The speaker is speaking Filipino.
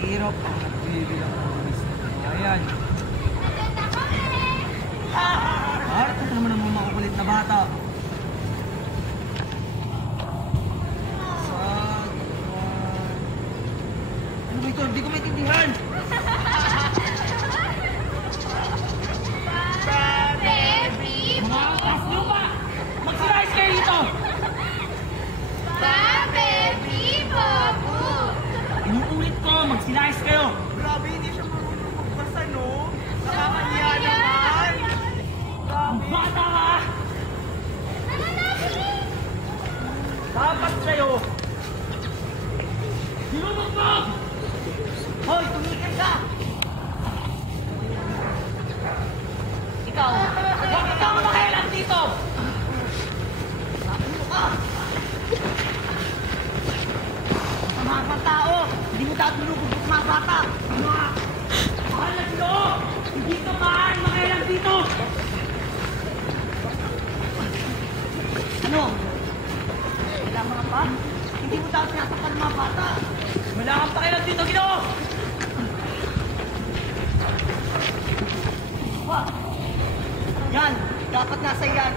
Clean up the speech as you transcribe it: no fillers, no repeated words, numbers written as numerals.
hirap ang nagbibilang ng buwis. Ayan. Arte naman ang mga makukulit na bata. Ano ba ito? Hindi ko maintindihan. Mga kaslo ba? Magsilayas kayo dito! Inuulit ko, magsilayas kayo! Grabe, hindi siya marunong magbasa, no? Nakakahiya naman! Ang bata ka! Dapat sa'yo! Dinumog mo! Hoy, tumigil ka! Ikaw, huwag kang makialam dito! Sabi mo ka! Sa mga tao, hindi mo dapat nilugubog mga bata! Mga mahal na silo! Hindi ka mahal makialam dito! Ano? Kailangan ka pa? Hindi mo dapat sinasaktan mga bata! Wala kang pakialam dito, Ginoo! Yan! Dapat nasa yan!